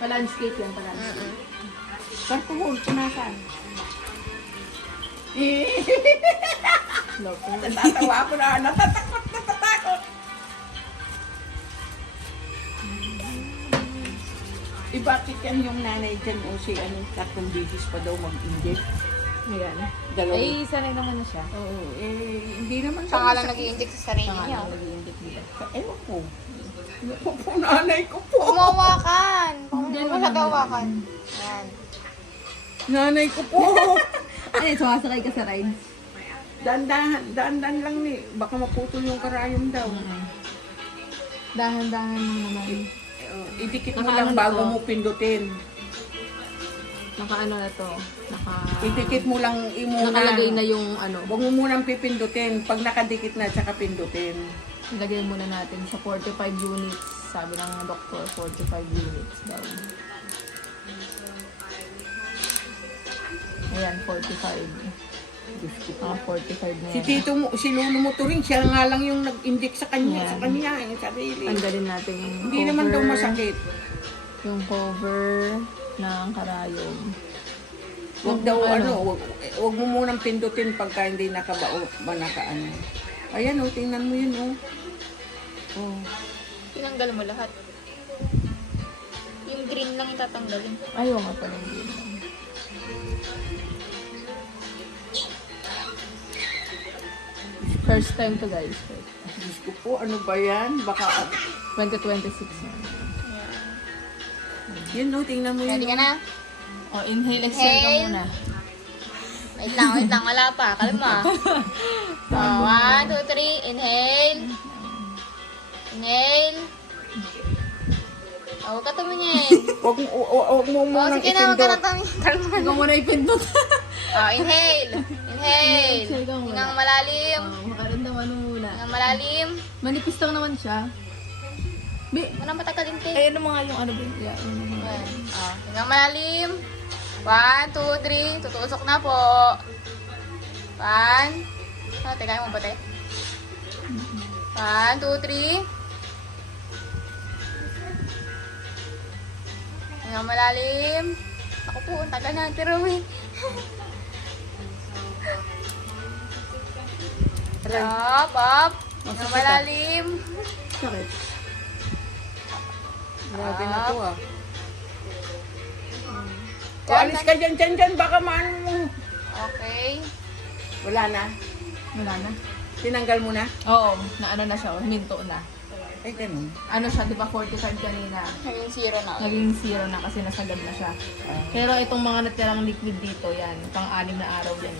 Pa-landscape yan, pa-landscape. Karpuhol, punasan. Loko. Natatawa ako na, natatakot. Bakit yan yung nanay dyan o si ano, 3 beses pa daw mag-inject? Ayan. Dalawa. Eh, sanay naman na siya. Oo, hindi naman Saka lang masakit. nag-i-inject sa sarili Saka niya. lang nag-i-inject nila. Ewan ko. Ewan po, nanay ko po. Umawakan! Diyan Huwag mo mo lang. hawakan. Yan. Nanay ko po. Ano, sumasakay ka sa ride? Dandan lang ni. Baka maputol yung karayom daw. Dahan-dahan mo naman. Idikit mo Naka lang ano bago to? mo pindutin. Naka-ano na to? Idikit mo lang imuna. Nakalagay na yung ano. Huwag mo munang pipindutin. Pag nakadikit na, tsaka pindutin. Ilagay muna natin sa 45 units. Sabi ng doktor, 45 units daw. Ayan, 45. Ah, 45 na yan. Si Tito mo, si Lolo mo to rin, siya nga lang yung nag-inject sa kanya, Yan. sa kanya, yung sarili. Tanggalin natin yung Hindi cover. naman daw masakit. Yung cover ng karayom. Huwag daw, huwag mo munang pindutin pagka hindi nakabao, ba nakaano. Ayan o, tingnan mo yun o. Oh. Tinanggal mo lahat. Yung green lang itatanggalin. Ayaw nga pala yun. First time to guys. Diyos ko po, ano ba yan? Baka, 2026 na. yun o, tingnan mo yun. Ready ka na? Oh, inhale, exhale ka Inhale. muna. Wait lang. Wala pa. Kalma. 1, 2, 3. Inhale. Inhale. Huwag ka tumingin. Huwag mo munang Sige na, huwag ka ipindot. nang tumingin. Kalma. Ikaw muna ipindot. Inhale. Inhale. Exhale ka muna. Hingang malalim. Makaramdaman mo muna. Hingang malalim. Manipis lang naman siya. Bi, Muna matagalin, te. ay ano mga yung ano ba? Yeah, ano mga. Yan. Hingang malalim. 1, 2, 3. Tutusok na po. 1. Teka mo ba, te? 1, 2, 3. Hingang malalim. Ako po, ang tagal na tirawin. Up. Hingang malalim. Sakit. Grabe na to ah. O, alis ka dyan. Baka maano mo. Okay. Wala na. Wala na. Tinanggal mo na. Oo, na ano na siya, minto na. Ay, ganun. Ano siya, di ba 45 kanina? Naging 0 na. Naging 0 na kasi nasagad na siya. Pero itong mga natirang liquid dito, yan, pang-anim na araw yan.